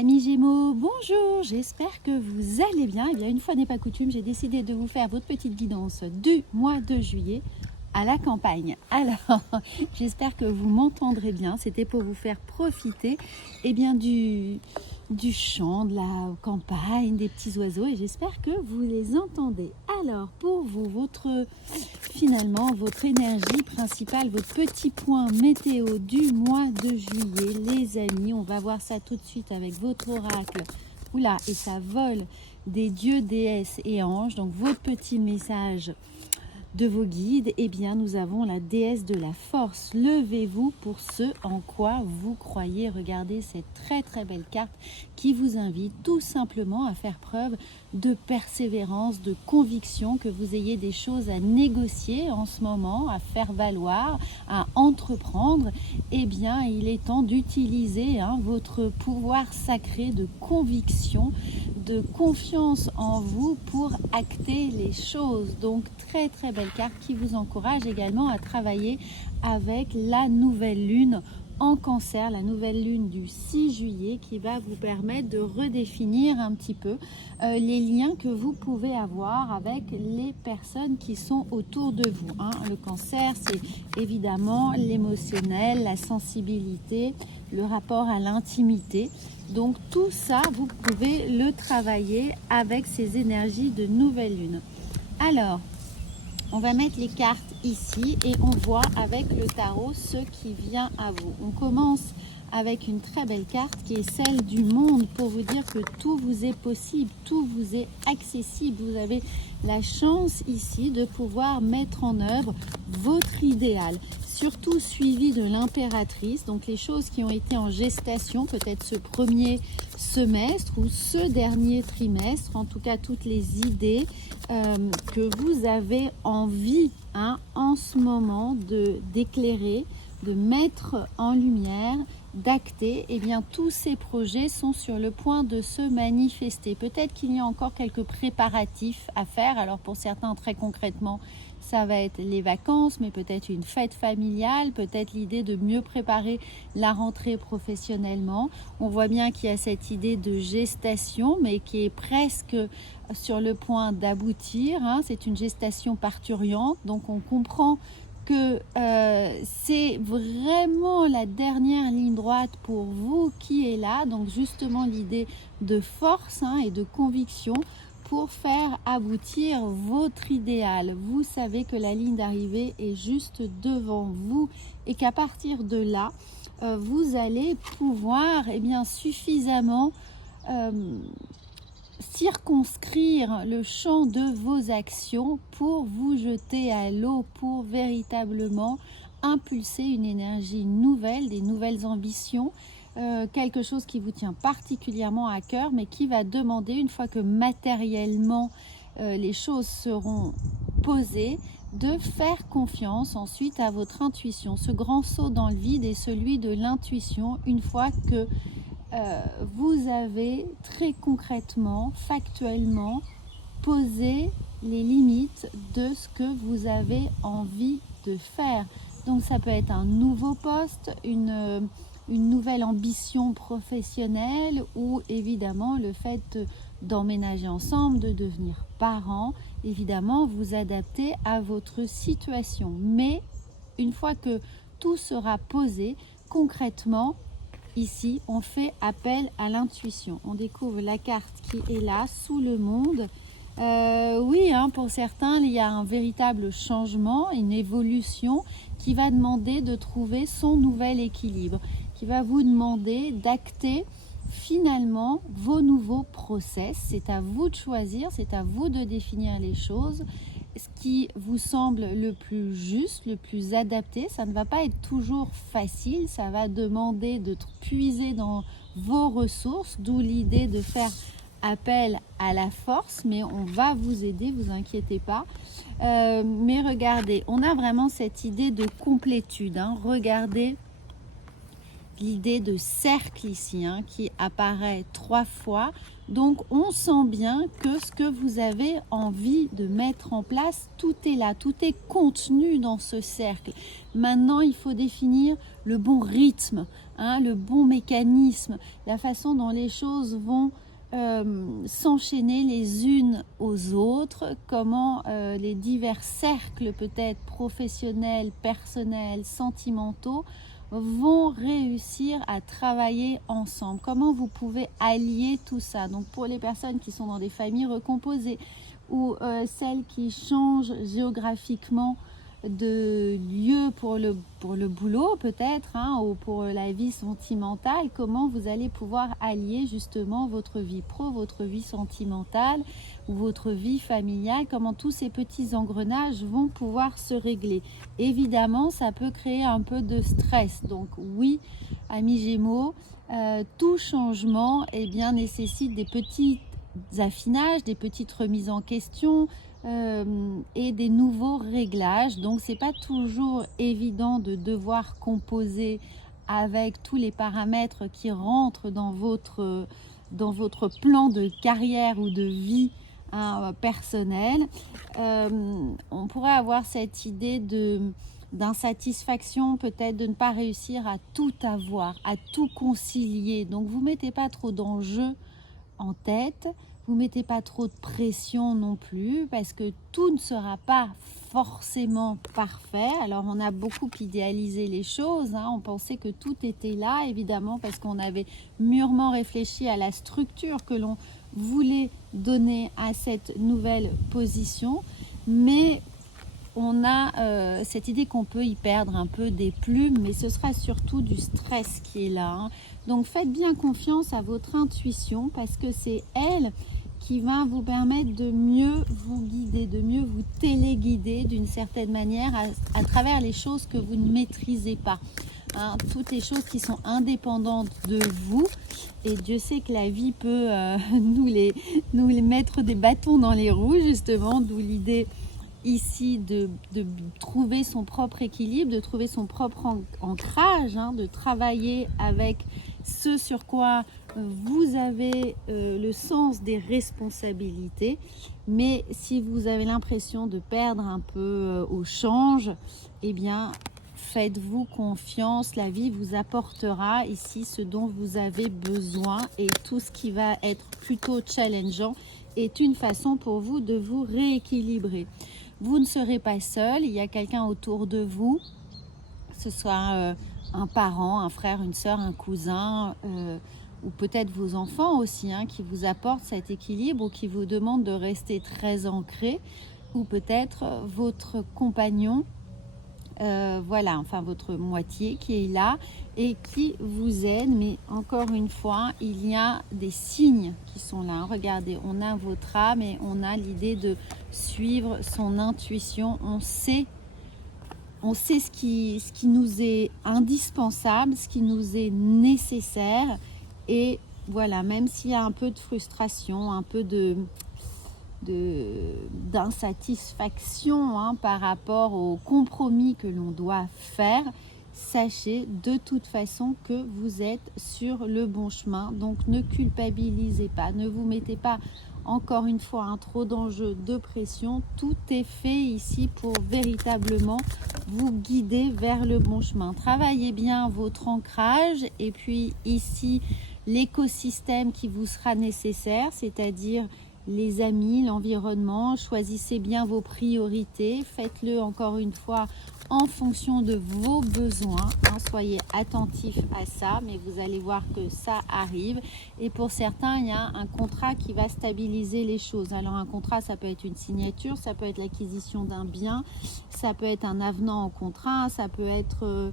Amis Gémeaux, bonjour, j'espère que vous allez bien. Eh bien, une fois n'est pas coutume, j'ai décidé de vous faire votre petite guidance du mois de juillet à la campagne. Alors, j'espère que vous m'entendrez bien. C'était pour vous faire profiter bien, du chant, de la campagne, des petits oiseaux et j'espère que vous les entendez. Alors, pour vous, finalement, votre énergie principale, votre petit point météo du mois de juillet, les amis, on va voir ça tout de suite avec votre oracle. Oula, et ça vole des dieux, déesses et anges. Donc, votre petit message de vos guides, nous avons la déesse de la force. Levez-vous pour ce en quoi vous croyez. Regardez cette très très belle carte qui vous invite tout simplement à faire preuve de persévérance, de conviction, que vous ayez des choses à négocier en ce moment, à faire valoir, à entreprendre. Il est temps d'utiliser votre pouvoir sacré de conviction, de confiance en vous pour acter les choses. Donc très très belle carte qui vous encourage également à travailler avec la nouvelle lune en Cancer, la nouvelle lune du 6 juillet qui va vous permettre de redéfinir un petit peu les liens que vous pouvez avoir avec les personnes qui sont autour de vous. Le Cancer, c'est évidemment l'émotionnel, la sensibilité, le rapport à l'intimité. Donc tout ça, vous pouvez le travailler avec ces énergies de nouvelle lune. Alors, on va mettre les cartes ici et on voit avec le tarot ce qui vient à vous. On commence avec une très belle carte qui est celle du monde pour vous dire que tout vous est possible, tout vous est accessible. Vous avez la chance ici de pouvoir mettre en œuvre votre idéal. Surtout suivi de l'impératrice, donc les choses qui ont été en gestation, peut-être ce premier semestre ou ce dernier trimestre, en tout cas toutes les idées que vous avez envie en ce moment d'éclairer, de mettre en lumière, d'acter, tous ces projets sont sur le point de se manifester. Peut-être qu'il y a encore quelques préparatifs à faire. Alors pour certains, très concrètement, ça va être les vacances, mais peut-être une fête familiale, peut-être l'idée de mieux préparer la rentrée professionnellement. On voit bien qu'il y a cette idée de gestation, mais qui est presque sur le point d'aboutir. C'est une gestation parturiente, donc on comprend que c'est vraiment la dernière ligne droite pour vous qui est là. Donc justement l'idée de force et de conviction pour faire aboutir votre idéal. Vous savez que la ligne d'arrivée est juste devant vous et qu'à partir de là, vous allez pouvoir suffisamment circonscrire le champ de vos actions pour vous jeter à l'eau, pour véritablement impulser une énergie nouvelle, des nouvelles ambitions, quelque chose qui vous tient particulièrement à cœur, mais qui va demander, une fois que matériellement les choses seront posées, de faire confiance ensuite à votre intuition. Ce grand saut dans le vide est celui de l'intuition, une fois que vous avez très concrètement, factuellement posé les limites de ce que vous avez envie de faire. Donc ça peut être un nouveau poste, une nouvelle ambition professionnelle ou évidemment le fait d'emménager ensemble, de devenir parent. Évidemment, vous adaptez à votre situation. Mais une fois que tout sera posé, concrètement, ici, on fait appel à l'intuition. On découvre la carte qui est là, sous le monde. Oui, pour certains, il y a un véritable changement, une évolution qui va demander de trouver son nouvel équilibre, qui va vous demander d'acter finalement vos nouveaux process. C'est à vous de choisir, c'est à vous de définir les choses. Ce qui vous semble le plus juste, le plus adapté. Ça ne va pas être toujours facile, ça va demander de puiser dans vos ressources, d'où l'idée de faire appel à la force, mais on va vous aider, vous inquiétez pas. Mais regardez, on a vraiment cette idée de complétude. Regardez l'idée de cercle ici qui apparaît 3 fois. Donc on sent bien que ce que vous avez envie de mettre en place, tout est là, tout est contenu dans ce cercle. Maintenant, il faut définir le bon rythme, le bon mécanisme, la façon dont les choses vont s'enchaîner les unes aux autres, comment les divers cercles peut-être professionnels, personnels, sentimentaux vont réussir à travailler ensemble. Comment vous pouvez allier tout ça. Donc pour les personnes qui sont dans des familles recomposées ou celles qui changent géographiquement de lieu pour le boulot peut-être ou pour la vie sentimentale, comment vous allez pouvoir allier justement votre vie pro, votre vie sentimentale ou votre vie familiale, comment tous ces petits engrenages vont pouvoir se régler. Évidemment, ça peut créer un peu de stress. Donc oui, amis Gémeaux, tout changement nécessite des petits affinages, des petites remises en question, et des nouveaux réglages. Donc c'est pas toujours évident de devoir composer avec tous les paramètres qui rentrent dans votre plan de carrière ou de vie personnelle. On pourrait avoir cette idée d'insatisfaction, peut-être de ne pas réussir à tout avoir, à tout concilier. Donc vous mettez pas trop d'enjeux en tête, vous mettez pas trop de pression non plus, parce que tout ne sera pas forcément parfait. Alors on a beaucoup idéalisé les choses, on pensait que tout était là, évidemment, parce qu'on avait mûrement réfléchi à la structure que l'on voulait donner à cette nouvelle position, mais on a cette idée qu'on peut y perdre un peu des plumes, mais ce sera surtout du stress qui est là. Donc faites bien confiance à votre intuition, parce que c'est elle qui va vous permettre de mieux vous guider, de mieux vous téléguider d'une certaine manière à travers les choses que vous ne maîtrisez pas. Toutes les choses qui sont indépendantes de vous, et Dieu sait que la vie peut nous les mettre des bâtons dans les roues, justement, d'où l'idée ici de trouver son propre équilibre, de trouver son propre ancrage, de travailler avec ce sur quoi vous avez le sens des responsabilités. Mais si vous avez l'impression de perdre un peu au change, faites-vous confiance, la vie vous apportera ici ce dont vous avez besoin, et tout ce qui va être plutôt challengeant est une façon pour vous de vous rééquilibrer. Vous ne serez pas seul, il y a quelqu'un autour de vous, que ce soit un parent, un frère, une sœur, un cousin, ou peut-être vos enfants aussi, qui vous apportent cet équilibre ou qui vous demandent de rester très ancré, ou peut-être votre compagnon, votre moitié qui est là et qui vous aide. Mais encore une fois, il y a des signes qui sont là. Regardez, on a votre âme et on a l'idée de suivre son intuition. On sait ce qui nous est indispensable, ce qui nous est nécessaire. Et voilà, même s'il y a un peu de frustration, un peu d'insatisfaction par rapport au compromis que l'on doit faire, sachez de toute façon que vous êtes sur le bon chemin. Donc ne culpabilisez pas, ne vous mettez pas encore une fois trop d'enjeux, de pression. Tout est fait ici pour véritablement vous guider vers le bon chemin. Travaillez bien votre ancrage, et puis ici l'écosystème qui vous sera nécessaire, c'est-à-dire les amis, l'environnement. Choisissez bien vos priorités, faites-le encore une fois en fonction de vos besoins, soyez attentifs à ça, mais vous allez voir que ça arrive. Et pour certains, il y a un contrat qui va stabiliser les choses. Alors un contrat, ça peut être une signature, ça peut être l'acquisition d'un bien, ça peut être un avenant au contrat, ça peut être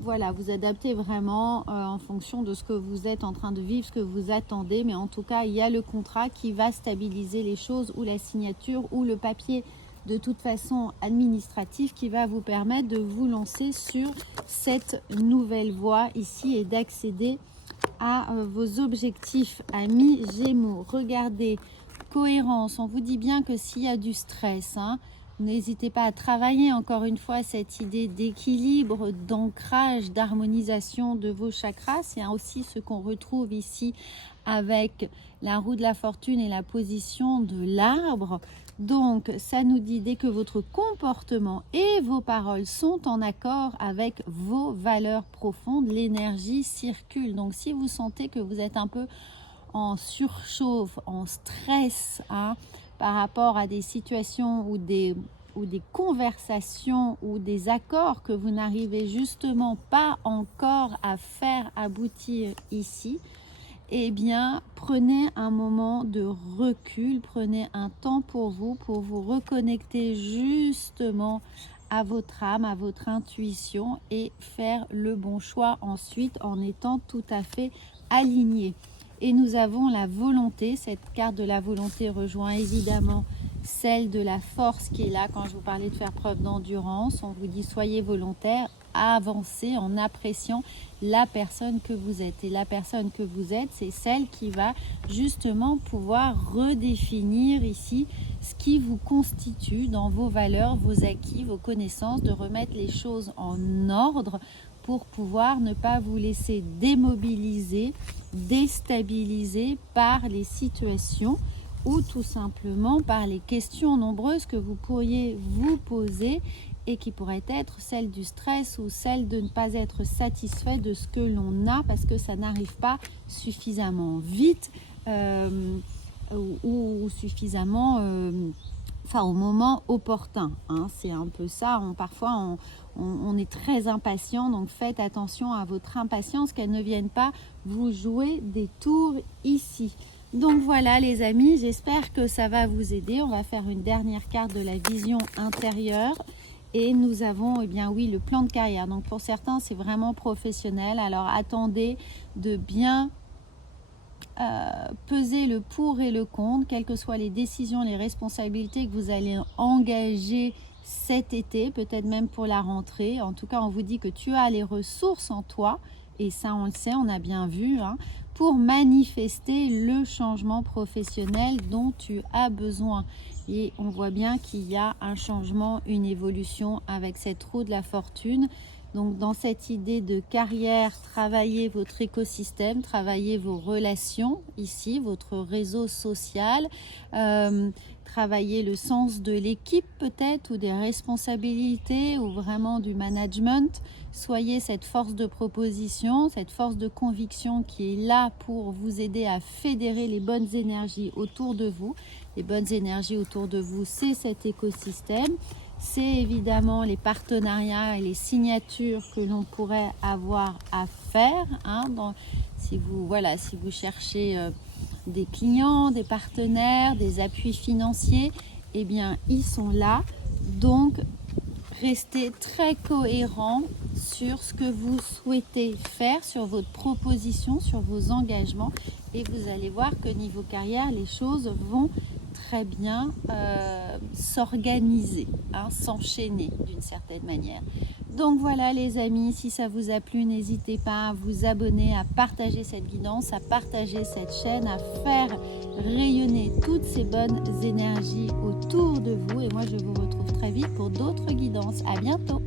vous adaptez vraiment en fonction de ce que vous êtes en train de vivre, ce que vous attendez, mais en tout cas il y a le contrat qui va stabiliser les choses, ou la signature, ou le papier de toute façon administratif, qui va vous permettre de vous lancer sur cette nouvelle voie ici et d'accéder à vos objectifs, amis Gémeaux. Regardez, cohérence, on vous dit bien que s'il y a du stress, N'hésitez pas à travailler encore une fois cette idée d'équilibre, d'ancrage, d'harmonisation de vos chakras. C'est aussi ce qu'on retrouve ici avec la roue de la fortune et la position de l'arbre. Donc, ça nous dit dès que votre comportement et vos paroles sont en accord avec vos valeurs profondes, l'énergie circule. Donc, si vous sentez que vous êtes un peu en surchauffe, en stress, hein, par rapport à des situations ou des conversations ou des accords que vous n'arrivez justement pas encore à faire aboutir ici, eh bien, prenez un moment de recul, prenez un temps pour vous reconnecter justement à votre âme, à votre intuition et faire le bon choix ensuite en étant tout à fait aligné. Et nous avons la volonté, cette carte de la volonté rejoint évidemment celle de la force qui est là quand je vous parlais de faire preuve d'endurance. On vous dit soyez volontaire, avancez en appréciant la personne que vous êtes. Et la personne que vous êtes, c'est celle qui va justement pouvoir redéfinir ici ce qui vous constitue dans vos valeurs, vos acquis, vos connaissances, de remettre les choses en ordre pour pouvoir ne pas vous laisser démobiliser, déstabiliser par les situations ou tout simplement par les questions nombreuses que vous pourriez vous poser et qui pourraient être celles du stress ou celles de ne pas être satisfait de ce que l'on a parce que ça n'arrive pas suffisamment vite ou suffisamment au moment opportun, hein. C'est un peu ça, parfois on est très impatient, donc faites attention à votre impatience, qu'elle ne vienne pas vous jouer des tours ici. Donc voilà les amis, j'espère que ça va vous aider. On va faire une dernière carte de la vision intérieure. Et nous avons, le plan de carrière. Donc pour certains, c'est vraiment professionnel. Alors attendez de bien peser le pour et le contre, quelles que soient les décisions, les responsabilités que vous allez engager cet été, peut-être même pour la rentrée. En tout cas, on vous dit que tu as les ressources en toi, et ça on le sait, on a bien vu, hein, pour manifester le changement professionnel dont tu as besoin. Et on voit bien qu'il y a un changement, une évolution avec cette roue de la fortune. Donc dans cette idée de carrière, travaillez votre écosystème, travaillez vos relations ici, votre réseau social, travaillez le sens de l'équipe peut-être ou des responsabilités ou vraiment du management. Soyez cette force de proposition, cette force de conviction qui est là pour vous aider à fédérer les bonnes énergies autour de vous. Les bonnes énergies autour de vous, c'est cet écosystème. C'est évidemment les partenariats et les signatures que l'on pourrait avoir à faire, hein, si vous cherchez des clients, des partenaires, des appuis financiers, eh bien ils sont là. Donc restez très cohérent sur ce que vous souhaitez faire, sur votre proposition, sur vos engagements, et vous allez voir que niveau carrière, les choses vont très bien s'organiser, hein, s'enchaîner d'une certaine manière. Donc voilà les amis, si ça vous a plu, n'hésitez pas à vous abonner, à partager cette guidance, à partager cette chaîne, à faire rayonner toutes ces bonnes énergies autour de vous. Et moi je vous retrouve très vite pour d'autres guidances. À bientôt.